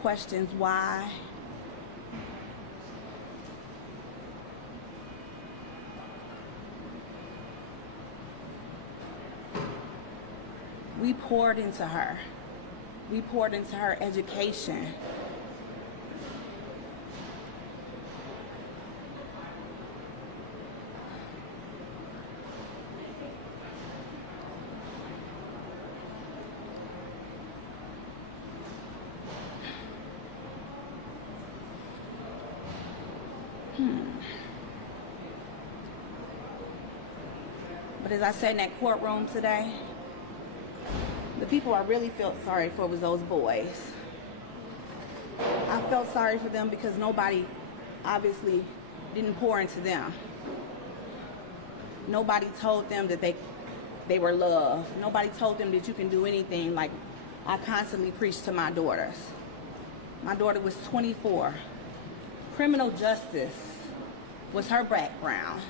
questions why. We poured into her. We poured into her education. But as I said in that courtroom today, the people I really felt sorry for was those boys. I felt sorry for them because nobody obviously didn't pour into them. Nobody told them that they were loved. Nobody told them that you can do anything, like I constantly preach to my daughters. My daughter was 24. Criminal justice was her background.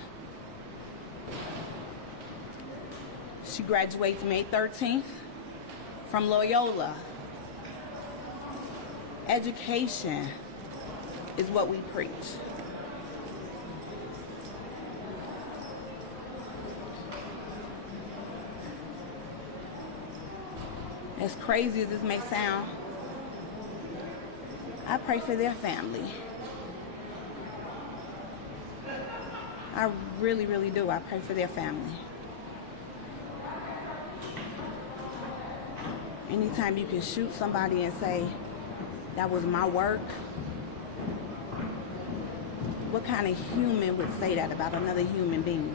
She graduates May 13th from Loyola. Education is what we preach. As crazy as this may sound, I pray for their family. I really, really do. I pray for their family. Anytime you can shoot somebody and say, that was my work, what kind of human would say that about another human being?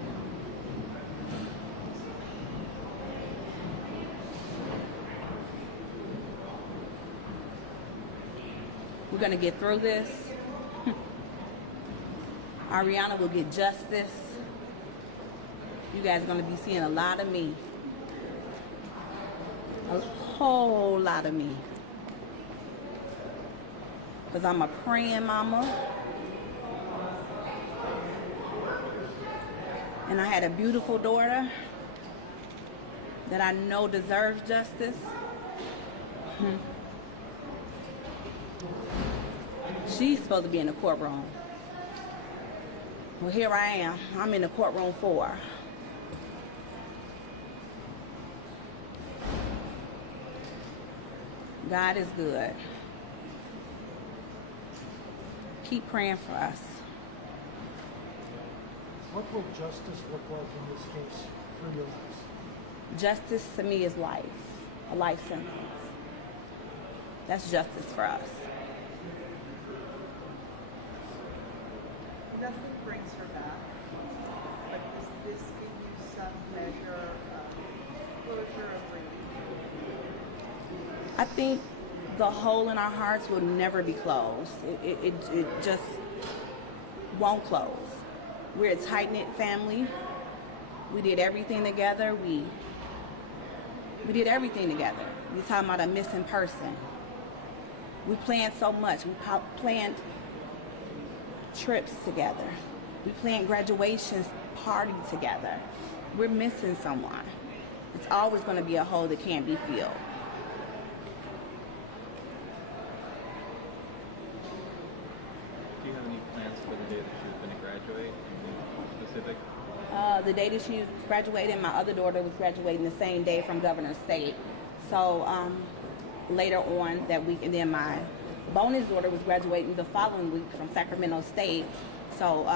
We're going to get through this. Ariana will get justice. You guys are going to be seeing a lot of me. A whole lot of me. Because I'm a praying mama. And I had a beautiful daughter that I know deserves justice. She's supposed to be in the courtroom. Well, here I am. I'm in the courtroom for her. God is good. Keep praying for us. What will justice look like in this case for your eyes? Justice to me is life, a life sentence. That's justice for us. Nothing brings her back, but does this give you some measure of closure of relief? I think the hole in our hearts will never be closed. It just won't close. We're a tight-knit family. We did everything together. We did everything together. We're talking about a missing person. We planned so much. We planned trips together. We planned graduations party together. We're missing someone. It's always going to be a hole that can't be filled. Do you have any plans for the day that she was going to graduate? Anything specific? The day that she was graduating, my other daughter was graduating the same day from Governor's State. So later on that week, and then my bonus daughter was graduating the following week from Sacramento State. So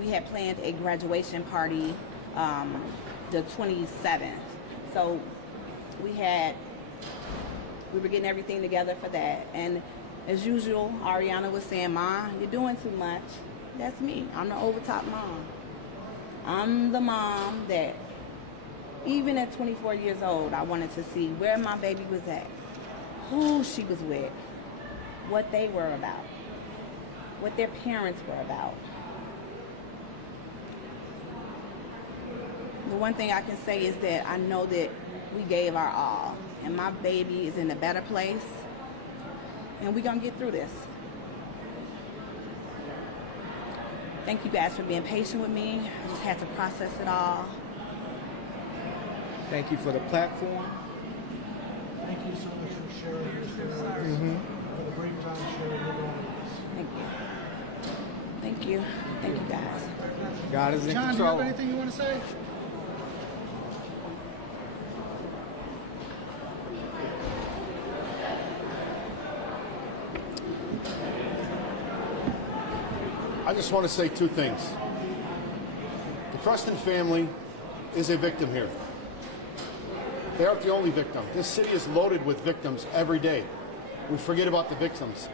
we had planned a graduation party the 27th. So we were getting everything together for that. And as usual, Ariana was saying, "Ma, you're doing too much." That's me. I'm the overtop mom. I'm the mom that, even at 24 years old, I wanted to see where my baby was at, who she was with, what they were about, what their parents were about. The one thing I can say is that I know that we gave our all, and my baby is in a better place, and we're going to get through this. Thank you guys for being patient with me. I just had to process it all. Thank you for the platform. Thank you so much for sharing your stories, for the brief time you. Thank you, guys. God is in John, do you have control. anything you want to say? I just want to say two things. The Preston family is a victim here. They aren't the only victim. This city is loaded with victims every day. We forget about the victims.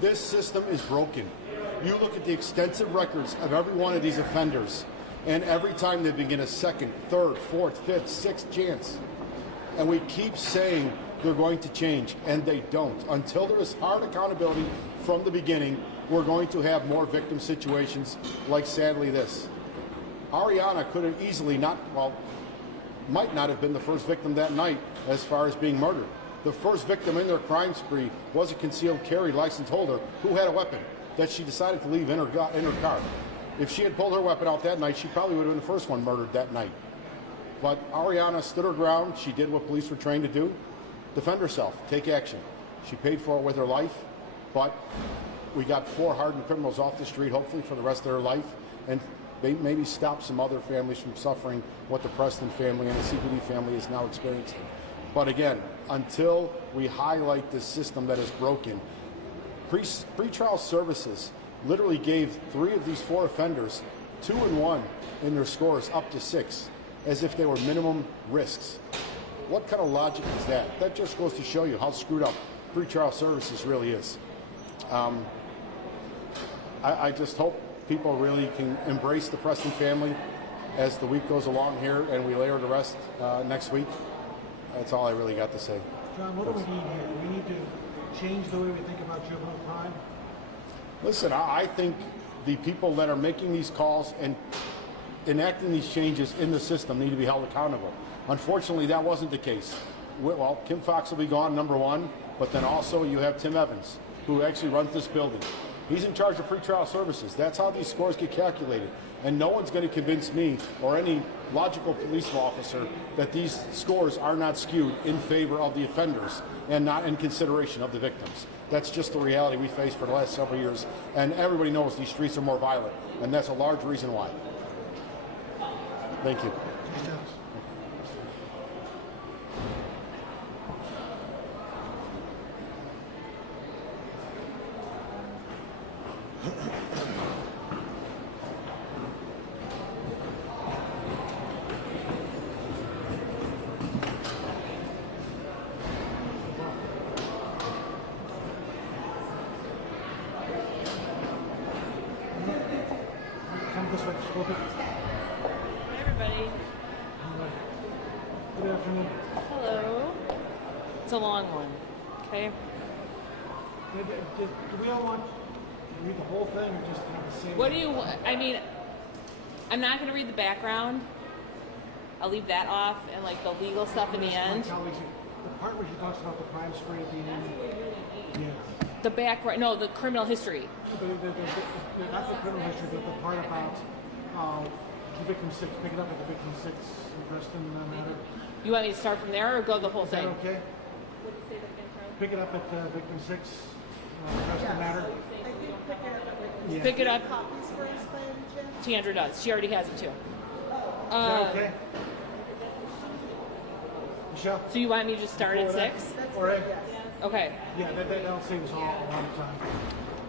This system is broken. You look at the extensive records of every one of these offenders, and every time they begin a second, third, fourth, fifth, sixth chance. And we keep saying they're going to change, and they don't. Until there is hard accountability from the beginning, we're going to have more victim situations like, sadly, this. Ariana could have easily might not have been the first victim that night as far as being murdered. The first victim in their crime spree was a concealed carry license holder who had a weapon that she decided to leave in her car. If she had pulled her weapon out that night, she probably would have been the first one murdered that night. But Ariana stood her ground. She did what police were trained to do: defend herself, take action. She paid for it with her life, but we got 4 hardened criminals off the street, hopefully for the rest of their life, and maybe stop some other families from suffering what the Preston family and the CPD family is now experiencing. But again, until we highlight this system that is broken, pretrial services literally gave 3 of these 4 offenders 2 and 1 in their scores, up to 6, as if they were minimum risks. What kind of logic is that? That just goes to show you how screwed up pretrial services really is. I just hope people really can embrace the Preston family as the week goes along here, and we layer the rest next week. That's all I really got to say. John, what do we need here? Do we need to change the way we think about juvenile crime? Listen, I think the people that are making these calls and enacting these changes in the system need to be held accountable. Unfortunately, that wasn't the case. Well, Kim Fox will be gone, number one, but then also you have Tim Evans, who actually runs this building. He's in charge of pretrial services. That's how these scores get calculated. And no one's going to convince me or any logical police officer that these scores are not skewed in favor of the offenders and not in consideration of the victims. That's just the reality we faced for the last several years. And everybody knows these streets are more violent, and that's a large reason why. Thank you. Come this way. Go ahead. Hi, everybody. Good afternoon. Hello. It's a long one, okay? Do we all want to read the whole thing or just have the same? What do you, I mean, I'm not going to read the background. I'll leave that off and like the legal stuff in the end. My colleagues, the part where she talks about the crime spree at the end. Yeah. The background, no, the criminal history. Not the criminal history, but the part about the victim 6, pick it up at the victim 6 in Preston matter. You want me to start from there or go the whole Is that thing? okay? Pick it up at victim 6 Preston matter. I think pick it up. Yeah. Pick it up. Copies for us by any chance? Tiandra does. She already has it too. Is that okay? Michelle? So you want me to just start at 6? Or A? Okay. Yeah, that'll save us all a lot of time.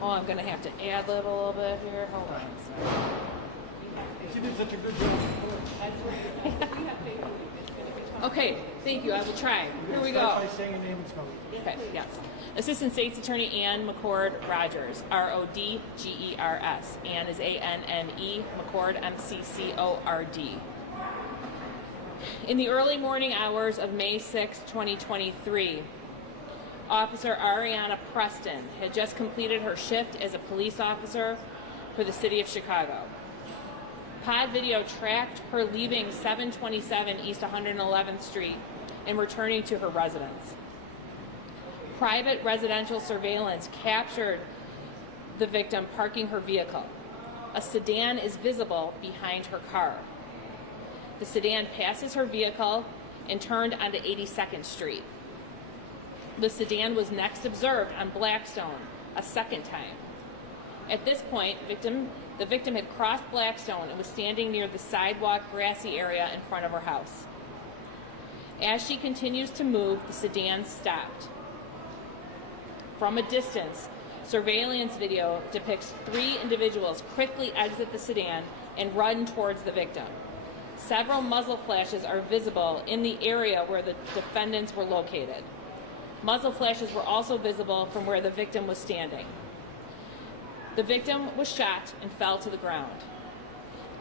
Oh, I'm going to have to ad-lib a little bit here. Hold on. She did such a good job. Okay, thank you. I will try. Here we go. Start by saying your name and spelling. Okay, yes. Assistant State's Attorney Ann McCord Rogers, R-O-D-G-E-R-S. Ann is A-N-N-E, McCord, M-C-C-O-R-D. In the early morning hours of May 6, 2023, Officer Ariana Preston had just completed her shift as a police officer for the city of Chicago. Pod video tracked her leaving 727 East 111th Street and returning to her residence. Private residential surveillance captured the victim parking her vehicle. A sedan is visible behind her car. The sedan passes her vehicle and turned onto 82nd Street. The sedan was next observed on Blackstone a second time. At this point, the victim had crossed Blackstone and was standing near the sidewalk grassy area in front of her house. As she continues to move, the sedan stopped. From a distance, surveillance video depicts 3 individuals quickly exit the sedan and run towards the victim. Several muzzle flashes are visible in the area where the defendants were located. Muzzle flashes were also visible from where the victim was standing. The victim was shot and fell to the ground.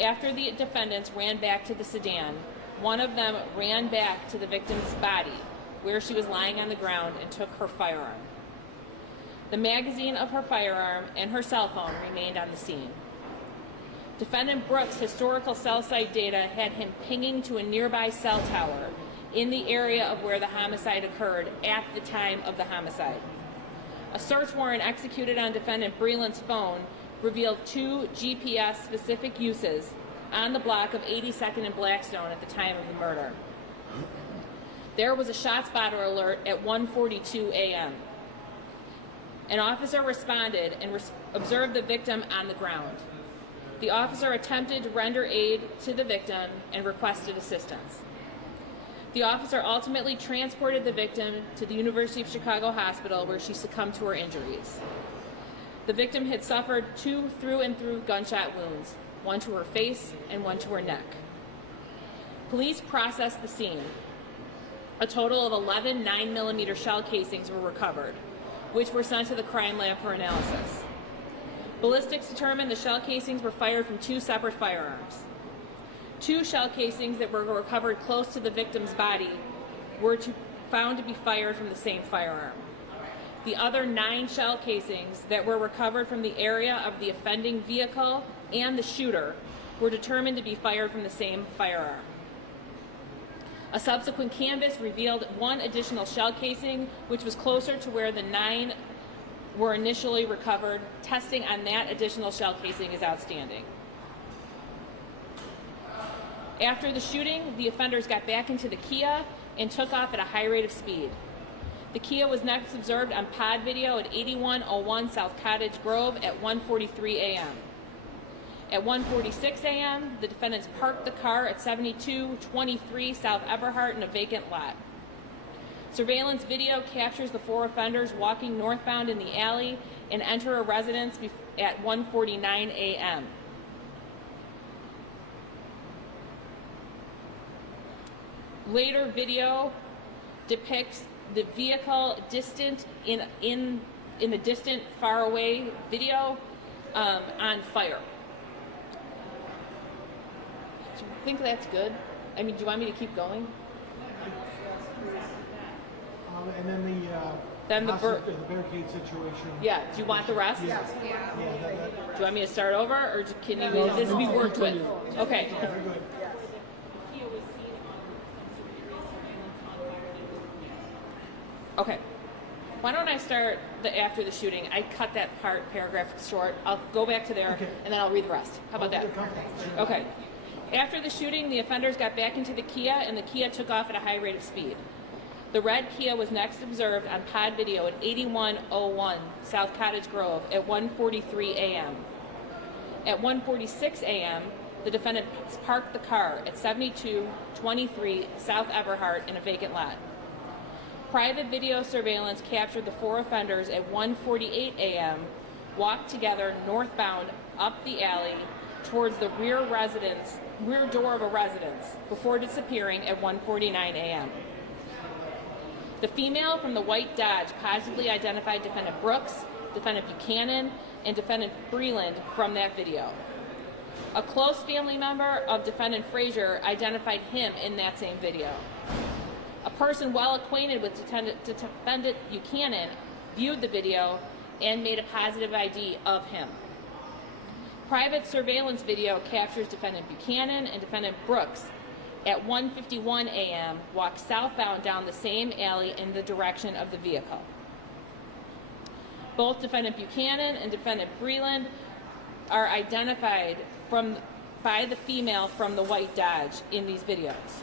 After the defendants ran back to the sedan, one of them ran back to the victim's body, where she was lying on the ground, and took her firearm. The magazine of her firearm and her cell phone remained on the scene. Defendant Brooks' historical cell site data had him pinging to a nearby cell tower in the area of where the homicide occurred at the time of the homicide. A search warrant executed on defendant Breland's phone revealed 2 GPS-specific uses on the block of 82nd and Blackstone at the time of the murder. There was a ShotSpotter alert at 1:42 a.m. An officer responded and observed the victim on the ground. The officer attempted to render aid to the victim and requested assistance. The officer ultimately transported the victim to the University of Chicago Hospital, where she succumbed to her injuries. The victim had suffered 2 through-and-through gunshot wounds, one to her face and one to her neck. Police processed the scene. A total of 11 9mm shell casings were recovered, which were sent to the crime lab for analysis. Ballistics determined the shell casings were fired from 2 separate firearms. 2 shell casings that were recovered close to the victim's body were found to be fired from the same firearm. The other 9 shell casings that were recovered from the area of the offending vehicle and the shooter were determined to be fired from the same firearm. A subsequent canvass revealed 1 additional shell casing, which was closer to where the 9 were initially recovered. Testing on that additional shell casing is outstanding. After the shooting, the offenders got back into the Kia and took off at a high rate of speed. The Kia was next observed on pod video at 8101 South Cottage Grove at 1:43 a.m. At 1:46 a.m., the defendants parked the car at 7223 South Eberhart in a vacant lot. Surveillance video captures the 4 offenders walking northbound in the alley and enter a residence at 1:49 a.m. Later video depicts the vehicle distant in the distant, far away video on fire. Do you think that's good? I mean, do you want me to keep going? And then the barricade situation. Yeah. Do you want the rest? Yeah. Do you want me to start over, or can this be worked with? Okay. Very good. Okay. Why don't I start after the shooting? I cut that paragraph short. I'll go back to there, and then I'll read the rest. How about that? Okay. After the shooting, the offenders got back into the Kia, and the Kia took off at a high rate of speed. The red Kia was next observed on pod video at 8101 South Cottage Grove at 1:43 a.m. At 1:46 a.m., the defendants parked the car at 7223 South Eberhart in a vacant lot. Private video surveillance captured the 4 offenders at 1:48 a.m. walk together northbound up the alley towards the rear door of a residence before disappearing at 1:49 a.m. The female from the white Dodge positively identified defendant Brooks, defendant Buchanan, and defendant Breland from that video. A close family member of defendant Frazier identified him in that same video. A person well acquainted with defendant Buchanan viewed the video and made a positive ID of him. Private surveillance video captures defendant Buchanan and defendant Brooks at 1:51 a.m. walk southbound down the same alley in the direction of the vehicle. Both defendant Buchanan and defendant Breland are identified by the female from the white Dodge in these videos.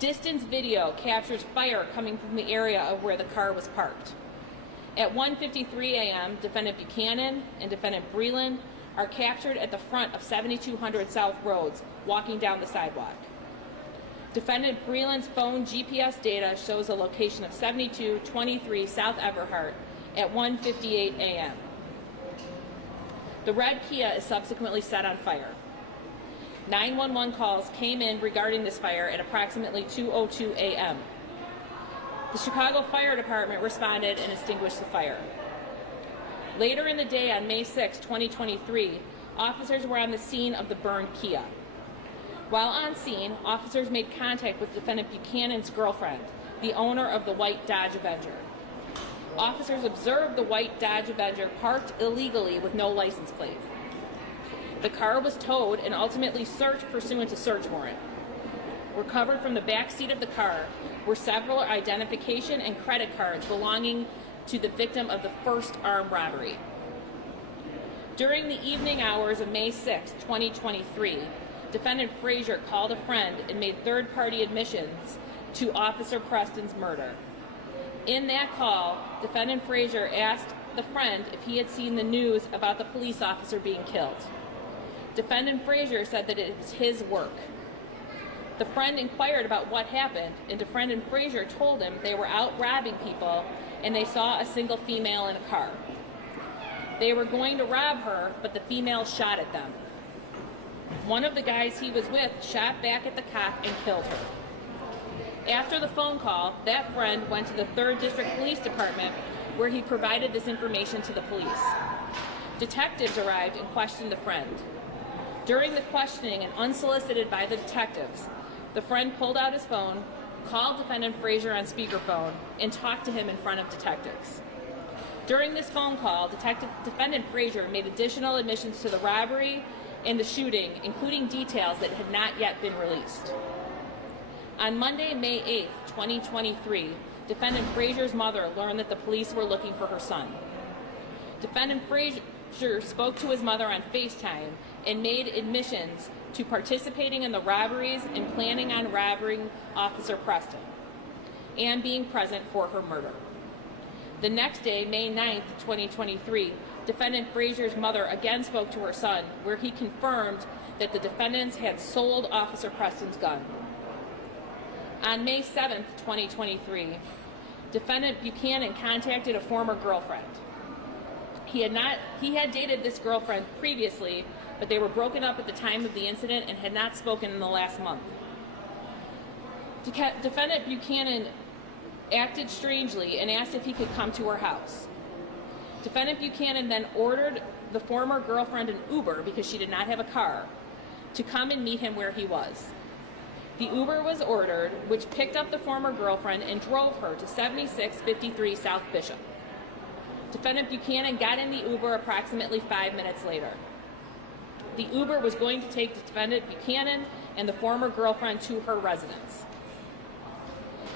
Distance video captures fire coming from the area of where the car was parked. At 1:53 a.m., Defendant Buchanan and Defendant Breland are captured at the front of 7200 South Roads, walking down the sidewalk. Defendant Breland's phone GPS data shows a location of 7223 South Everhart at 1:58 a.m. The red Kia is subsequently set on fire. 911 calls came in regarding this fire at approximately 2:02 a.m. The Chicago Fire Department responded and extinguished the fire. Later in the day on May 6, 2023, officers were on the scene of the burned Kia. While on scene, officers made contact with Defendant Buchanan's girlfriend, the owner of the white Dodge Avenger. Officers observed the white Dodge Avenger parked illegally with no license plate. The car was towed and ultimately searched pursuant to search warrant. Recovered from the back seat of the car were several identification and credit cards belonging to the victim of the first armed robbery. During the evening hours of May 6, 2023, Defendant Frazier called a friend and made third-party admissions to Officer Preston's murder. In that call, Defendant Frazier asked the friend if he had seen the news about the police officer being killed. Defendant Frazier said that it was his work. The friend inquired about what happened, and Defendant Frazier told him they were out robbing people and they saw a single female in a car. They were going to rob her, but the female shot at them. One of the guys he was with shot back at the cop and killed her. After the phone call, that friend went to the 3rd District Police Department where he provided this information to the police. Detectives arrived and questioned the friend. During the questioning and unsolicited by the detectives, the friend pulled out his phone, called Defendant Frazier on speakerphone, and talked to him in front of detectives. During this phone call, Defendant Frazier made additional admissions to the robbery and the shooting, including details that had not yet been released. On Monday, May 8, 2023, Defendant Frazier's mother learned that the police were looking for her son. Defendant Frazier spoke to his mother on FaceTime and made admissions to participating in the robberies and planning on robbing Officer Preston and being present for her murder. The next day, May 9, 2023, Defendant Frazier's mother again spoke to her son, where he confirmed that the defendants had sold Officer Preston's gun. On May 7, 2023, Defendant Buchanan contacted a former girlfriend. He had dated this girlfriend previously, but they were broken up at the time of the incident and had not spoken in the last month. Defendant Buchanan acted strangely and asked if he could come to her house. Defendant Buchanan then ordered the former girlfriend an Uber, because she did not have a car, to come and meet him where he was. The Uber was ordered, which picked up the former girlfriend and drove her to 7653 South Bishop. Defendant Buchanan got in the Uber approximately 5 minutes later. The Uber was going to take Defendant Buchanan and the former girlfriend to her residence.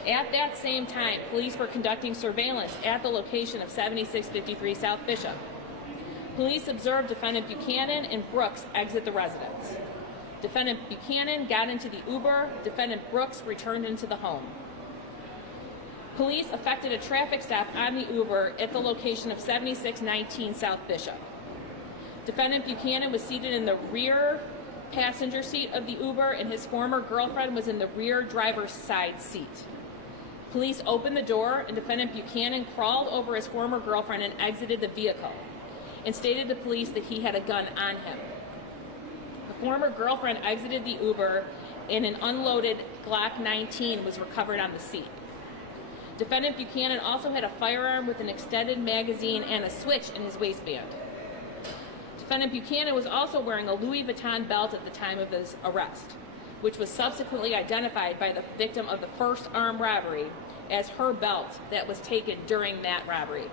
At that same time, police were conducting surveillance at the location of 7653 South Bishop. Police observed Defendant Buchanan and Brooks exit the residence. Defendant Buchanan got into the Uber. Defendant Brooks returned into the home. Police effected a traffic stop on the Uber at the location of 7619 South Bishop. Defendant Buchanan was seated in the rear passenger seat of the Uber, and his former girlfriend was in the rear driver's side seat. Police opened the door, and Defendant Buchanan crawled over his former girlfriend and exited the vehicle and stated to police that he had a gun on him. The former girlfriend exited the Uber, and an unloaded Glock 19 was recovered on the seat. Defendant Buchanan also had a firearm with an extended magazine and a switch in his waistband. Defendant Buchanan was also wearing a Louis Vuitton belt at the time of his arrest, which was subsequently identified by the victim of the first armed robbery as her belt that was taken during that robbery.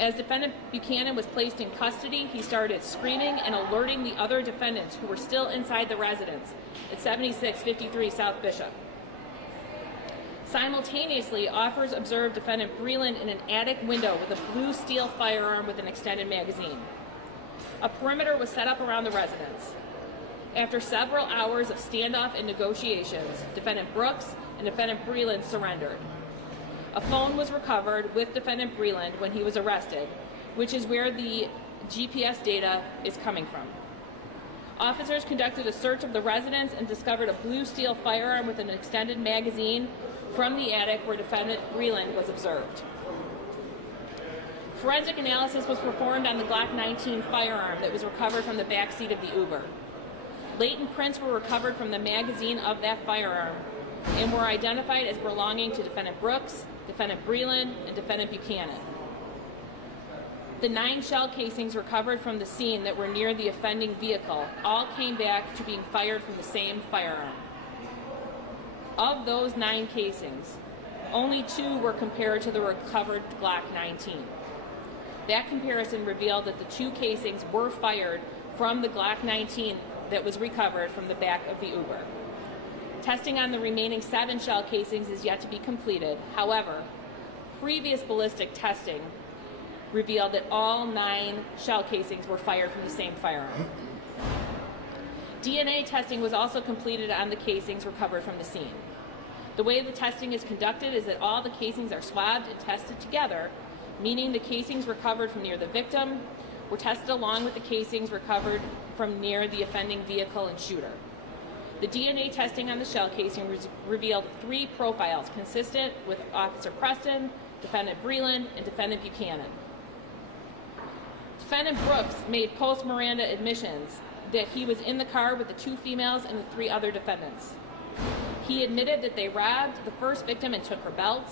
As Defendant Buchanan was placed in custody, he started screaming and alerting the other defendants who were still inside the residence at 7653 South Bishop. Simultaneously, officers observed Defendant Breland in an attic window with a blue steel firearm with an extended magazine. A perimeter was set up around the residence. After several hours of standoff and negotiations, Defendant Brooks and Defendant Breland surrendered. A phone was recovered with defendant Breland when he was arrested, which is where the GPS data is coming from. Officers conducted a search of the residence and discovered a blue steel firearm with an extended magazine from the attic where defendant Breland was observed. Forensic analysis was performed on the Glock 19 firearm that was recovered from the back seat of the Uber. Latent prints were recovered from the magazine of that firearm and were identified as belonging to defendant Brooks, defendant Breland, and defendant Buchanan. The 9 shell casings recovered from the scene that were near the offending vehicle all came back to being fired from the same firearm. Of those 9 casings, only 2 were compared to the recovered Glock 19. That comparison revealed that the 2 casings were fired from the Glock 19 that was recovered from the back of the Uber. Testing on the remaining 7 shell casings is yet to be completed. However, previous ballistic testing revealed that all 9 shell casings were fired from the same firearm. DNA testing was also completed on the casings recovered from the scene. The way the testing is conducted is that all the casings are swabbed and tested together, meaning the casings recovered from near the victim were tested along with the casings recovered from near the offending vehicle and shooter. The DNA testing on the shell casing revealed 3 profiles consistent with Officer Preston, defendant Breland, and defendant Buchanan. Defendant Brooks made post-Miranda admissions that he was in the car with the 2 females and the 3 other defendants. He admitted that they robbed the first victim and took her belt,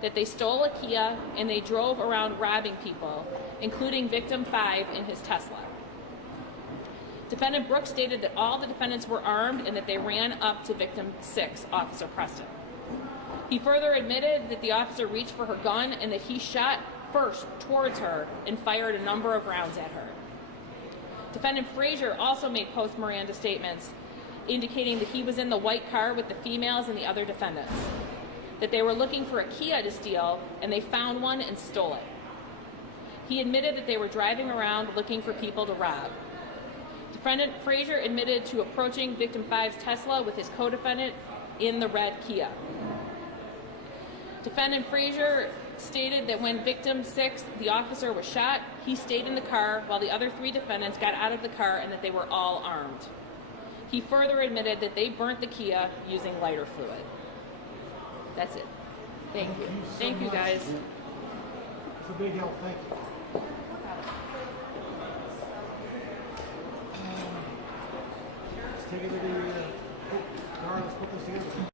that they stole a Kia, and they drove around robbing people, including victim 5 in his Tesla. Defendant Brooks stated that all the defendants were armed and that they ran up to victim 6, Officer Preston. He further admitted that the officer reached for her gun and that he shot first towards her and fired a number of rounds at her. Defendant Frazier also made post-Miranda statements indicating that he was in the white car with the females and the other defendants, that they were looking for a Kia to steal and they found one and stole it. He admitted that they were driving around looking for people to rob. Defendant Frazier admitted to approaching victim 5's Tesla with his co-defendant in the red Kia. Defendant Frazier stated that when victim 6, the officer, was shot, he stayed in the car while the other 3 defendants got out of the car and that they were all armed. He further admitted that they burnt the Kia using lighter fluid. That's it. Thank you. Thank you, guys. It's a big help. Thank you. Let's take it to the car. Let's put this together.